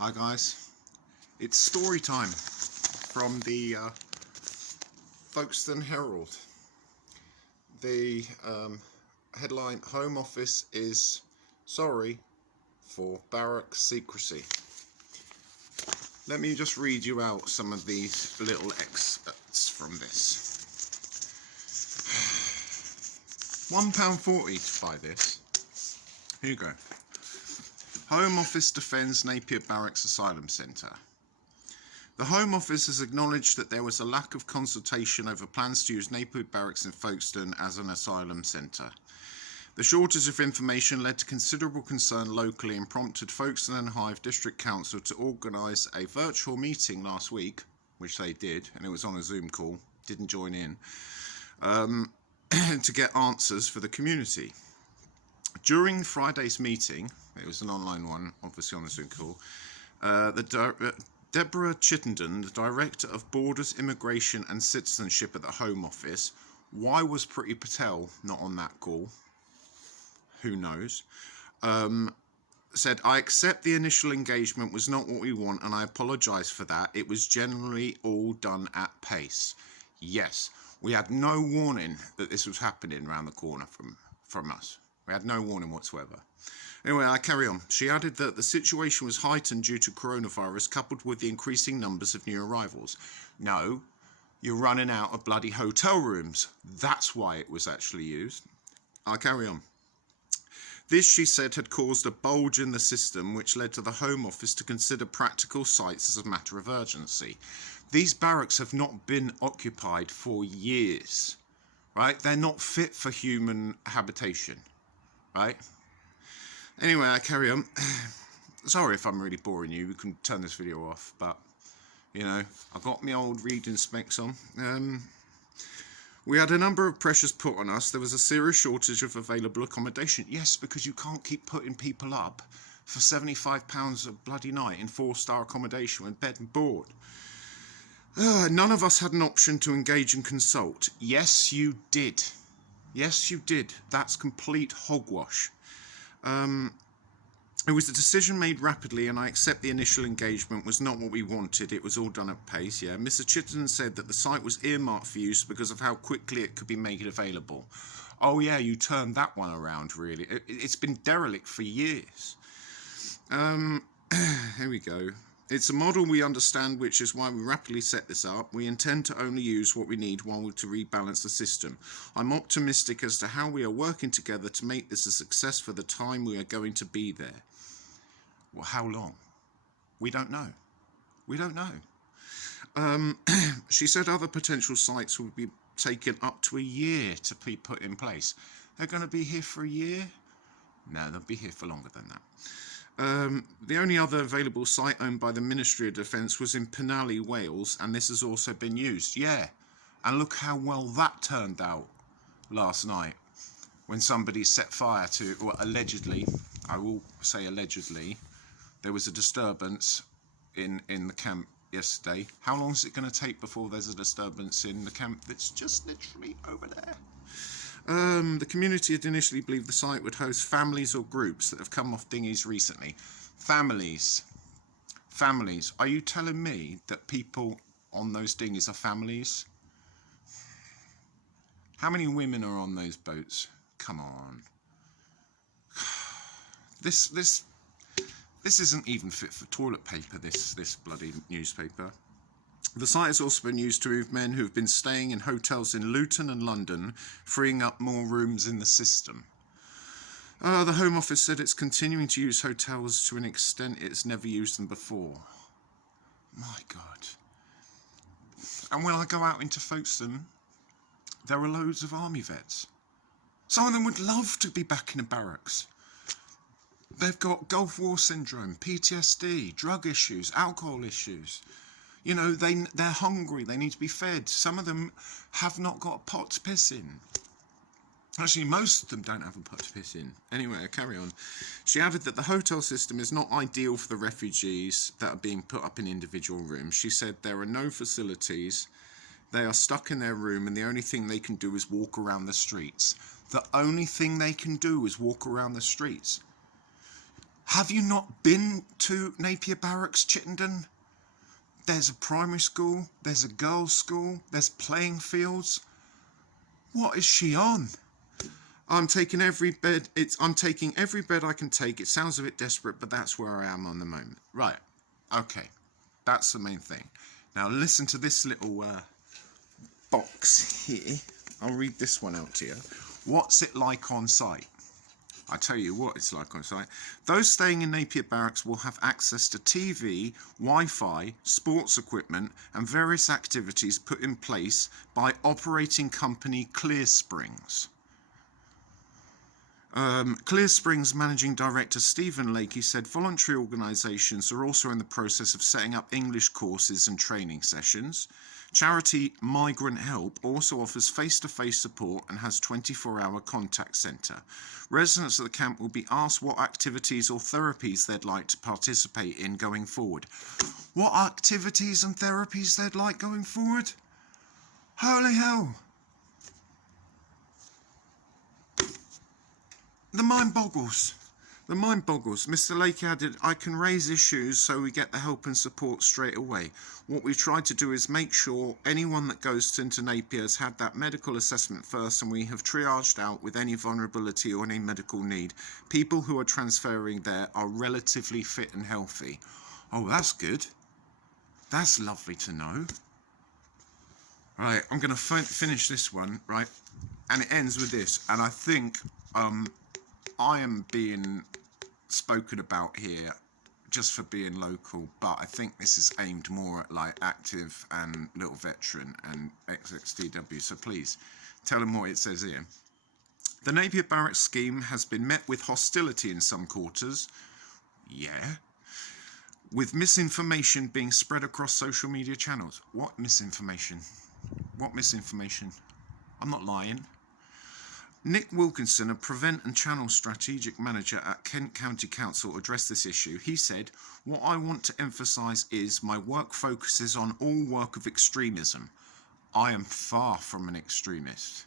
Hi guys, it's story time from the Folkestone Herald. The headline, Home Office is sorry for barracks secrecy. Let me just read you out some of these little excerpts from this. £1.40 to buy this. Here you go. Home Office defends Napier Barracks Asylum Centre. The Home Office has acknowledged that there was a lack of consultation over plans to use Napier Barracks in Folkestone as an asylum centre. The shortage of information led to considerable concern locally and prompted Folkestone and Hythe District Council to organise a virtual meeting last week, which they did, and it was on a Zoom call, didn't join in, to get answers for the community. During Friday's meeting, it was an online one, obviously on the Zoom call, Deborah Chittenden, the Director of Borders, Immigration and Citizenship at the Home Office, why was Priti Patel not on that call? Who knows? Said, I accept the initial engagement was not what we want and I apologise for that. It was generally all done at pace. Yes, we had no warning that this was happening around the corner from us. We had no warning whatsoever. Anyway, I carry on. She added that the situation was heightened due to coronavirus coupled with the increasing numbers of new arrivals. No, you're running out of bloody hotel rooms. That's why it was actually used. I'll carry on. This, she said, had caused a bulge in the system which led to the Home Office to consider practical sites as a matter of urgency. These barracks have not been occupied for years, right? They're not fit for human habitation, right? Anyway, I carry on. Sorry if I'm really boring you. We can turn this video off, but, you know, I've got my old reading specs on. We had a number of pressures put on us. There was a serious shortage of available accommodation. Yes, because you can't keep putting people up for £75 a bloody night in 4-star accommodation with bed and board. None of us had an option to engage and consult. Yes, you did. Yes, you did. That's complete hogwash. It was a decision made rapidly, and I accept the initial engagement was not what we wanted. It was all done at pace, yeah. Mr. Chittenden said that the site was earmarked for use because of how quickly it could be made available. Oh, yeah, you turned that one around, really. It's been derelict for years. Here we go. It's a model we understand, which is why we rapidly set this up. We intend to only use what we need while to rebalance the system. I'm optimistic as to how we are working together to make this a success for the time we are going to be there. Well, how long? We don't know. We don't know. She said other potential sites would be taken up to a year to be put in place. They're going to be here for a year? No, they'll be here for longer than that. The only other available site owned by the Ministry of Defence was in Penally, Wales, and this has also been used. Yeah, and look how well that turned out last night when somebody set fire to, well, allegedly, I will say allegedly, there was a disturbance in the camp yesterday. How long is it going to take before there's a disturbance in the camp that's just literally over there? The community had initially believed the site would host families or groups that have come off dinghies recently. Families. Families. Are you telling me that people on those dinghies are families? How many women are on those boats? Come on. This isn't even fit for toilet paper, this bloody newspaper. The site has also been used to move men who have been staying in hotels in Luton and London, freeing up more rooms in the system. The Home Office said it's continuing to use hotels to an extent it's never used them before. My God. And when I go out into Folkestone, there are loads of army vets. Some of them would love to be back in a barracks. They've got Gulf War syndrome, PTSD, drug issues, alcohol issues. You know, they're hungry, they need to be fed. Some of them have not got a pot to piss in. Actually, most of them don't have a pot to piss in. Anyway, I'll carry on. She added that the hotel system is not ideal for the refugees that are being put up in individual rooms. She said there are no facilities. They are stuck in their room and the only thing they can do is walk around the streets. The only thing they can do is walk around the streets. Have you not been to Napier Barracks, Chittenden? There's a primary school, there's a girls' school, there's playing fields. What is she on? I'm taking every bed I can take. It sounds a bit desperate, but that's where I am on the moment. Right. Okay. That's the main thing. Now listen to this little box here. I'll read this one out to you. What's it like on site? I tell you what it's like on site. Those staying in Napier Barracks will have access to TV, Wi-Fi, sports equipment and various activities put in place by operating company Clear Springs. Clear Springs Managing Director Stephen Lakey said voluntary organisations are also in the process of setting up English courses and training sessions. Charity Migrant Help also offers face-to-face support and has 24-hour contact centre. Residents of the camp will be asked what activities or therapies they'd like to participate in going forward. What activities and therapies they'd like going forward? Holy hell! The mind boggles. The mind boggles. Mr. Lakey added, I can raise issues so we get the help and support straight away. What we've tried to do is make sure anyone that goes into Napier has had that medical assessment first, and we have triaged out with any vulnerability or any medical need. People who are transferring there are relatively fit and healthy. Oh, that's good. That's lovely to know. Right, I'm going to finish this one, right? And it ends with this. And I think I am being spoken about here just for being local, but I think this is aimed more at like active and little veteran and XXDW, so please tell them what it says here. The Napier Barracks scheme has been met with hostility in some quarters, with misinformation being spread across social media channels. What misinformation? What misinformation? I'm not lying. Nick Wilkinson, a Prevent and Channel Strategic Manager at Kent County Council, addressed this issue. He said, what I want to emphasise is my work focuses on all work of extremism. I am far from an extremist.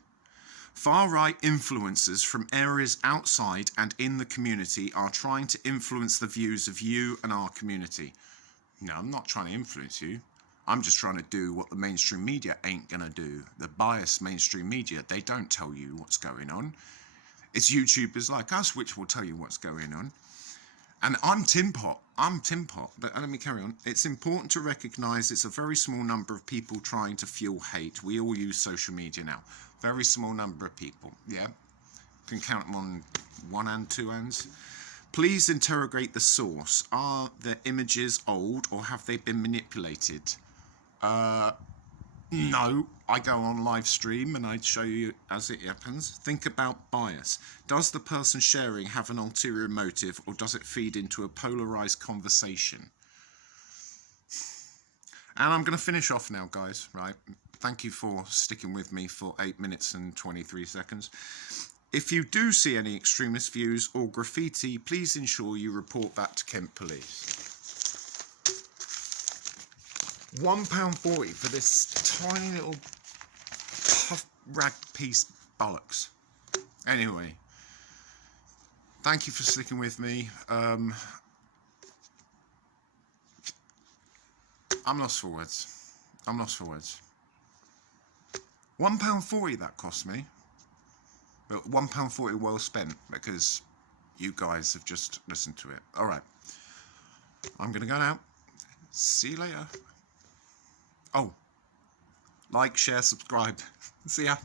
Far-right influencers from areas outside and in the community are trying to influence the views of you and our community. No, I'm not trying to influence you. I'm just trying to do what the mainstream media ain't going to do. The biased mainstream media, they don't tell you what's going on. It's YouTubers like us which will tell you what's going on. And I'm Tin Pot. But let me carry on. It's important to recognise it's a very small number of people trying to fuel hate. We all use social media now. Very small number of people. Yeah. Can count them on one hand, two hands. Please interrogate the source. Are the images old or have they been manipulated? No, I go on live stream and I show you as it happens. Think about bias. Does the person sharing have an ulterior motive, or does it feed into a polarized conversation? And I'm going to finish off now, guys, right? Thank you for sticking with me for 8 minutes and 23 seconds. If you do see any extremist views or graffiti, please ensure you report that to Kent Police. £1.40 for this tiny little puff rag piece bollocks. Anyway, thank you for sticking with me. I'm lost for words. I'm lost for words. £1.40 that cost me. But £1.40 well spent, because you guys have just listened to it. Alright. I'm going to go now. See you later. Oh, like, share, subscribe. See ya.